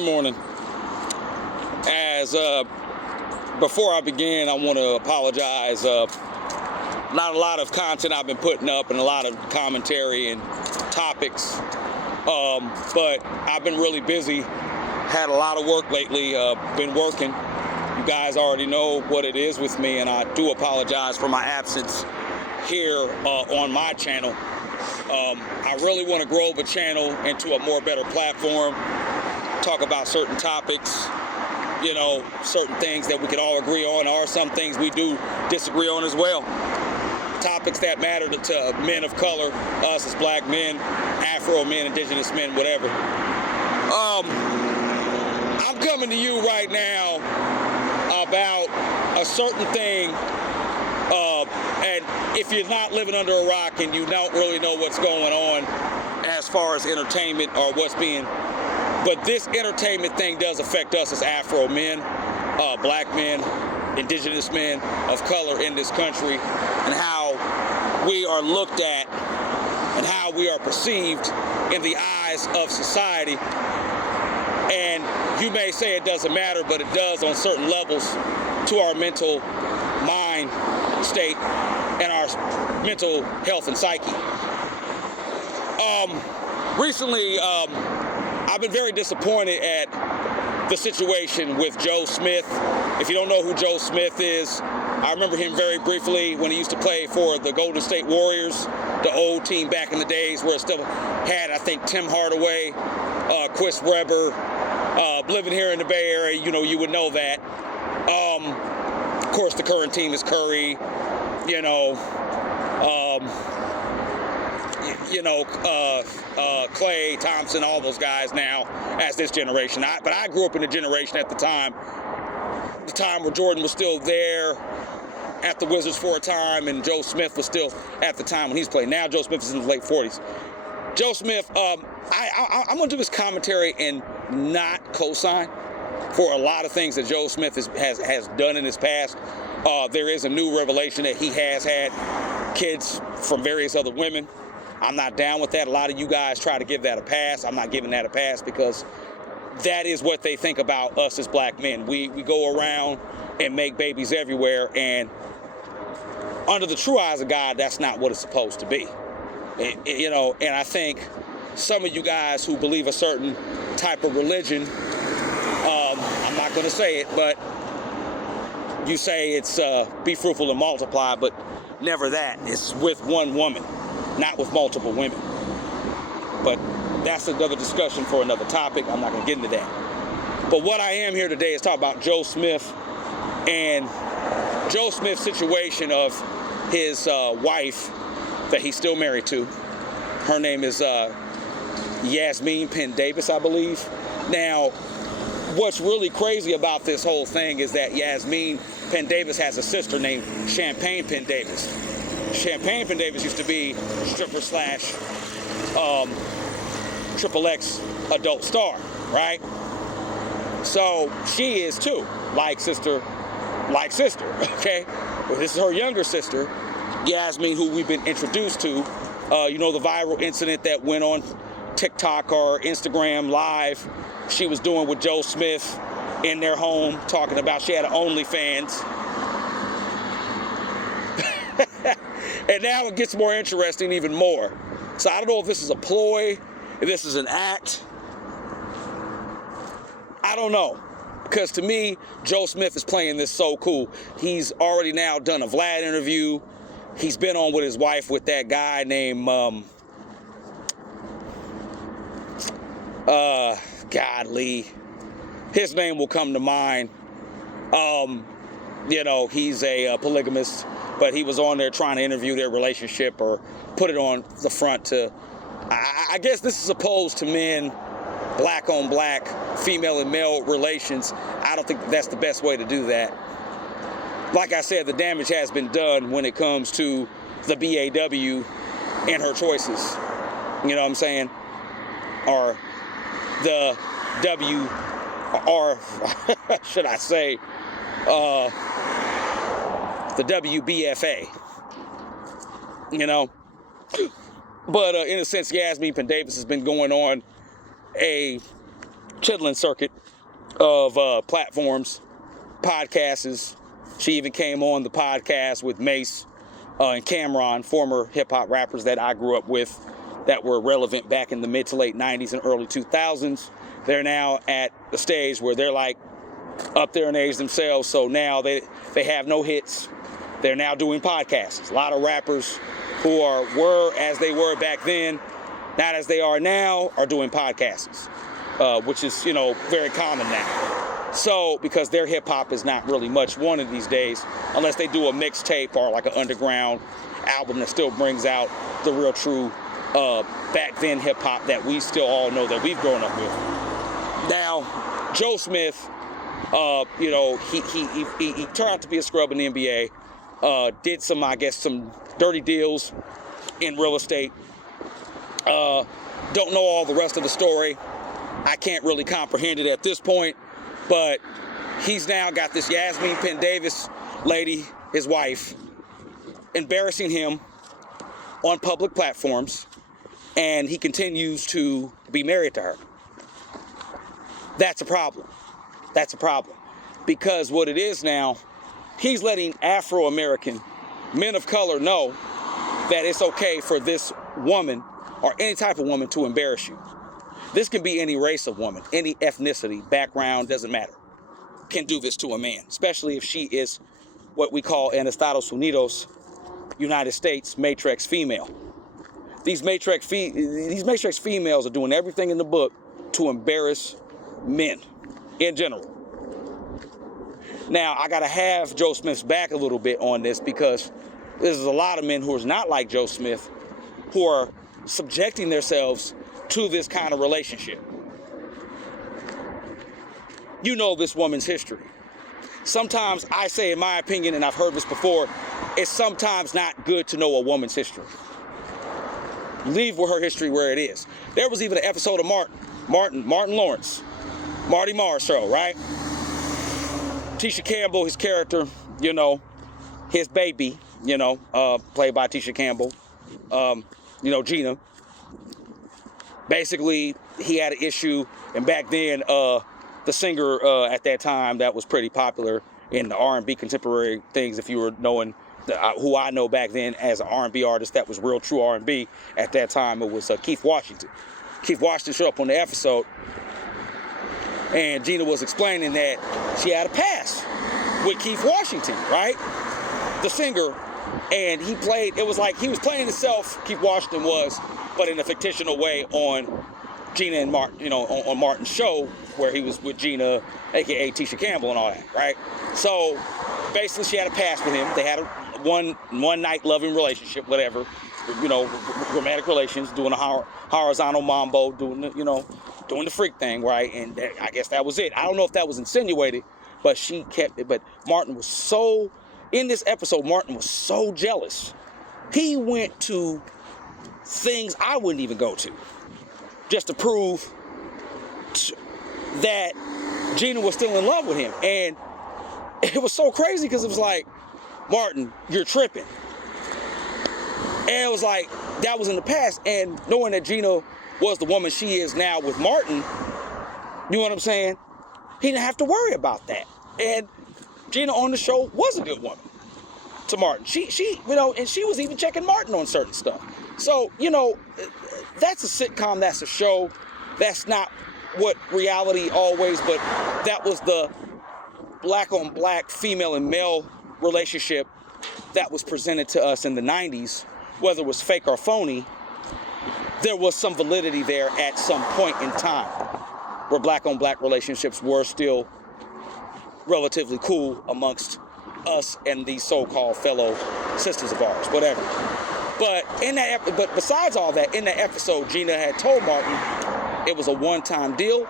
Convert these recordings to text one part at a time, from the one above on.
Morning. As before I begin, I want to apologize. Not a lot of content I've been putting up and a lot of commentary and topics, but I've been really busy. Had a lot of work lately. Been working. You guys already know what it is with me, and I do apologize for my absence here on my channel. I really want to grow the channel into a more better platform, talk about certain topics, you know, certain things that we could all agree on, or some things we do disagree on as well. Topics that matter to men of color, us as black men, Afro men, indigenous men, whatever. I'm coming to you right now about a certain thing, and if you're not living under a rock and you don't really know what's going on as far as entertainment or what's being, but this entertainment thing does affect us as Afro men, black men, indigenous men of color in this country, and how we are looked at and how we are perceived in the eyes of society. And you may say it doesn't matter, but it does on certain levels to our mental mind state and our mental health and psyche. Recently, I've been very disappointed at the situation with Joe Smith. If you don't know who Joe Smith is, I remember him very briefly when he used to play for the Golden State Warriors, the old team back in the days where it still had, I think, Tim Hardaway, Chris Webber. Living here in the Bay Area, you know, you would know that. Of course, the current team is Curry, Clay Thompson, all those guys now as this generation. But I grew up in a generation at the time where Jordan was still there at the Wizards for a time, and Joe Smith was still at the time when he's playing. Now Joe Smith is in his late 40s. Joe Smith, I'm going to do this commentary and not co-sign for a lot of things that Joe Smith has done in his past. There is a new revelation that he has had kids from various other women. I'm not down with that. A lot of you guys try to give that a pass. I'm not giving that a pass because that is what they think about us as black men. We go around and make babies everywhere, and under the true eyes of God, that's not what it's supposed to be. And I think some of you guys who believe a certain type of religion, I'm not going to say it, but you say it's be fruitful and multiply, but never that. It's with one woman, not with multiple women. But that's another discussion for another topic. I'm not going to get into that. But what I am here today is talk about Joe Smith and Joe Smith's situation of his wife that he's still married to. Her name is Yasmin Pendavis, I believe. Now, what's really crazy about this whole thing is that Yasmin Pendavis has a sister named Champagne Pendavis. Champagne Pendavis used to be stripper slash XXX Adult Star, right? So she is too, like sister, okay? Well, this is her younger sister, Yasmin, who we've been introduced to. The viral incident that went on TikTok or Instagram Live she was doing with Joe Smith in their home, talking about she had an OnlyFans. And now it gets more interesting even more. So I don't know if this is a ploy, if this is an act. I don't know. Because to me, Joe Smith is playing this so cool. He's already now done a Vlad interview. He's been on with his wife with that guy named, godly. His name will come to mind. He's a polygamist, but he was on there trying to interview their relationship or put it on the front to, I guess this is opposed to men, black on black, female and male relations. I don't think that's the best way to do that. Like I said, the damage has been done when it comes to the BAW and her choices. You know what I'm saying? Or the W, or should I say, the WBFA. But in a sense, Yasmin Pendavis has been going on a chitlin circuit of platforms, podcasts. She even came on the podcast with Mace and Cameron, former hip-hop rappers that I grew up with that were relevant back in the mid to late 90s and early 2000s. They're now at the stage where they're like up there in age themselves, so now they have no hits. They're now doing podcasts. A lot of rappers who were as they were back then, not as they are now, are doing podcasts, which is, very common now. So, because their hip hop is not really much wanted these days, unless they do a mixtape or like an underground album that still brings out the real true back then hip hop that we still all know that we've grown up with. Now, Joe Smith, he turned out to be a scrub in the NBA, did some dirty deals in real estate. Don't know all the rest of the story. I can't really comprehend it at this point, but he's now got this Yasmin Pendavis lady, his wife, embarrassing him on public platforms, and he continues to be married to her. That's a problem. That's a problem. Because what it is now, he's letting Afro-American men of color know that it's okay for this woman or any type of woman to embarrass you. This can be any race of woman, any ethnicity, background, doesn't matter. Can do this to a man, especially if she is what we call in Estados Unidos, United States, matrix female. These matrix females are doing everything in the book to embarrass men in general. Now, I got to have Joe Smith's back a little bit on this, because there's a lot of men who are not like Joe Smith who are subjecting themselves to this kind of relationship. You know this woman's history. Sometimes I say, in my opinion, and I've heard this before, it's sometimes not good to know a woman's history. Leave with her history where it is. There was even an episode of Martin Lawrence, Marty Marr show, right? Tisha Campbell, his character, his baby, played by Tisha Campbell, Gina. Basically, he had an issue, and back then, the singer at that time that was pretty popular in the R&B contemporary things, if you were knowing who I know back then as an R&B artist that was real true R&B at that time, it was Keith Washington. Keith Washington showed up on the episode, and Gina was explaining that she had a past with Keith Washington, right? The singer, and it was like he was playing himself, Keith Washington was, but in a fictional way on Gina and Martin, on Martin's show, where he was with Gina, aka Tisha Campbell and all that, right? So basically she had a past with him. They had a one night loving relationship, whatever, romantic relations, doing a horizontal mambo, doing the freak thing, right? And I guess that was it. I don't know if that was insinuated, but she kept it. But in this episode, Martin was so jealous. He went to things I wouldn't even go to, just to prove that Gina was still in love with him. And it was so crazy, because it was like, Martin, you're tripping. And it was like, that was in the past. And knowing that Gina was the woman she is now with Martin, you know what I'm saying? He didn't have to worry about that. And Gina on the show was a good woman to Martin. She and she was even checking Martin on certain stuff. So, that's a sitcom, that's a show. That's not what reality always, but that was the black on black, female and male relationship that was presented to us in the 90s. Whether it was fake or phony, there was some validity there at some point in time where black on black relationships were still relatively cool amongst us and these so-called fellow sisters of ours, whatever. But besides all that, in that episode, Gina had told Martin it was a one-time deal.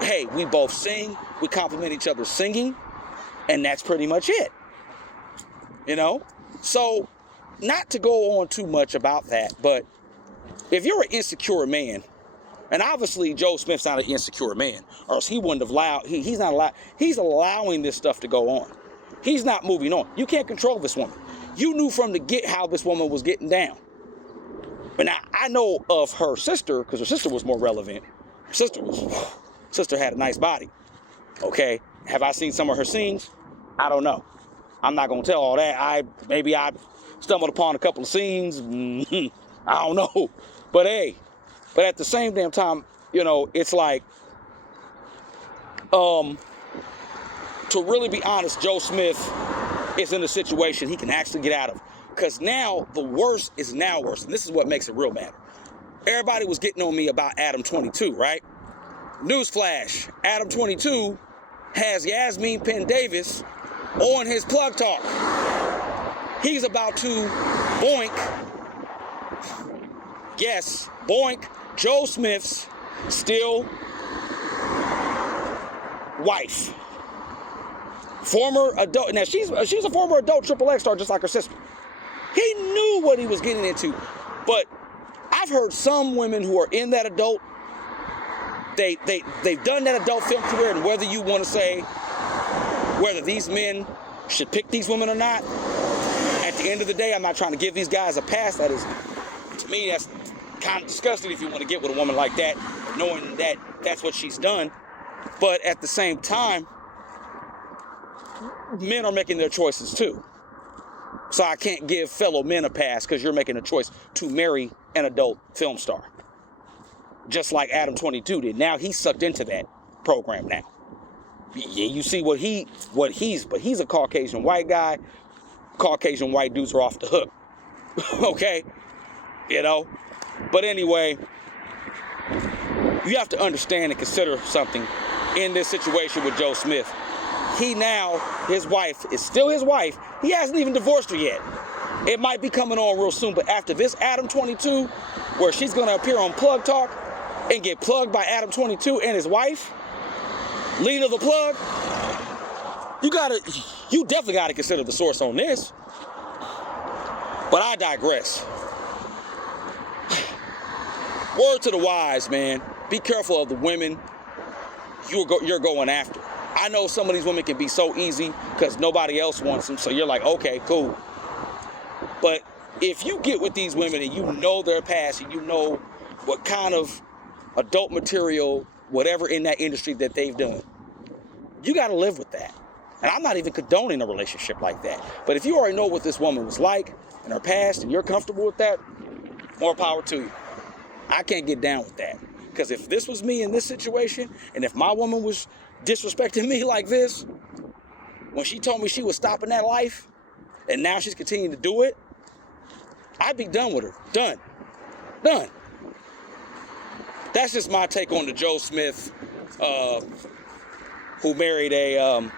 Hey, we both sing, we compliment each other's singing, and that's pretty much it. So, not to go on too much about that, but if you're an insecure man, and obviously Joe Smith's not an insecure man, or else he wouldn't have allowed, he's allowing this stuff to go on. He's not moving on. You can't control this woman. You knew from the get how this woman was getting down. But now, I know of her sister, because her sister was more relevant. Her sister had a nice body, okay? Have I seen some of her scenes? I don't know. I'm not going to tell all that. Maybe I stumbled upon a couple of scenes. I don't know. But hey, but at the same damn time, you know, it's like, to really be honest, Joe Smith is in a situation he can actually get out of. Because now the worst is now worse. And this is what makes it real bad. Everybody was getting on me about Adam 22, right? Newsflash, Adam 22 has Yasmin Pendavis on his plug talk. He's about to boink, yes, boink Joe Smith's still wife. Former adult, now she's a former adult XXX star just like her sister. He knew what he was getting into, but I've heard some women who are in that adult, they've done that adult film career, and whether you want to say whether these men should pick these women or not, at the end of the day, I'm not trying to give these guys a pass. That is, to me, that's kind of disgusting if you want to get with a woman like that, knowing that that's what she's done. But at the same time, men are making their choices too. So I can't give fellow men a pass because you're making a choice to marry an adult film star. Just like Adam 22 did. Now he's sucked into that program now. Yeah, you see but he's a Caucasian white guy. Caucasian white dudes are off the hook. Okay? You know? But anyway, you have to understand and consider something in this situation with Joe Smith. He now, his wife is still his wife. He hasn't even divorced her yet. It might be coming on real soon, but after this Adam 22, where she's gonna appear on Plug Talk and get plugged by Adam 22 and his wife, Lena the Plug, you definitely gotta consider the source on this. But I digress. Word to the wise, man. Be careful of the women you're going after. I know some of these women can be so easy because nobody else wants them, so you're like, okay, cool. But if you get with these women and you know their past and you know what kind of adult material, whatever in that industry that they've done, you got to live with that. And I'm not even condoning a relationship like that. But if you already know what this woman was like in her past and you're comfortable with that, more power to you. I can't get down with that. Because if this was me in this situation, and if my woman was disrespecting me like this, when she told me she was stopping that life, and now she's continuing to do it, I'd be done with her. Done. That's just my take on the Joe Smith, who married a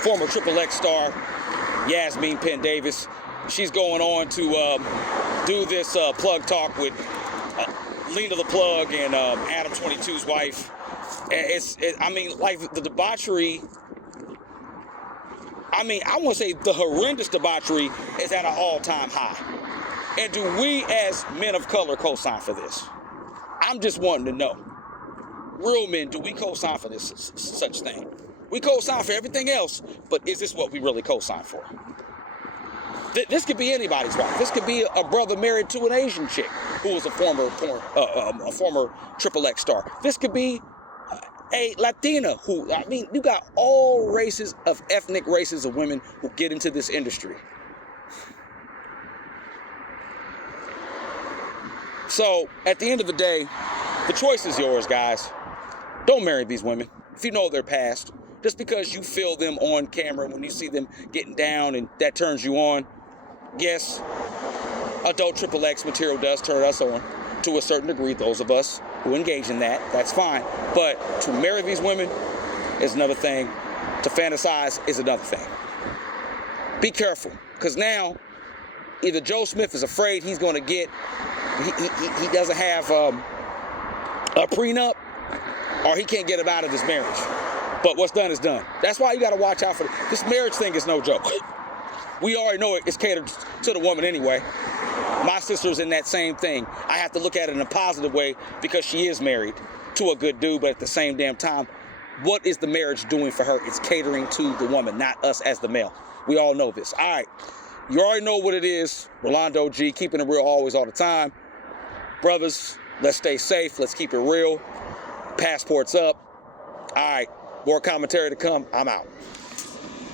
former XXX star, Yasmin Pendavis. She's going on to do this plug talk with Lena the Plug and Adam 22's wife. I mean, like the debauchery, I mean, I want to say the horrendous debauchery is at an all-time high. And do we as men of color co-sign for this? I'm just wanting to know. Real men, do we co-sign for this such thing? We co-sign for everything else, but is this what we really co-sign for? This could be anybody's wife. This could be a brother married to an Asian chick who was a former XXX star. This could be a Latina who, I mean, you got all races of ethnic races of women who get into this industry. So at the end of the day, the choice is yours, guys. Don't marry these women if you know their past. Just because you feel them on camera when you see them getting down and that turns you on. Yes, adult XXX material does turn us on to a certain degree, those of us who engage in that, that's fine. But to marry these women is another thing. To fantasize is another thing. Be careful, because now either Joe Smith is afraid he's going to get, he doesn't have a prenup, or he can't get him out of his marriage. But what's done is done. That's why you got to watch out for this marriage thing. Is no joke. We already know it's catered to the woman anyway. My sister's in that same thing. I have to look at it in a positive way because she is married to a good dude, but at the same damn time, what is the marriage doing for her? It's catering to the woman, not us as the male. We all know this. All right. You already know what it is. Rolando G, keeping it real always, all the time. Brothers, let's stay safe. Let's keep it real. Passports up. All right, more commentary to come. I'm out.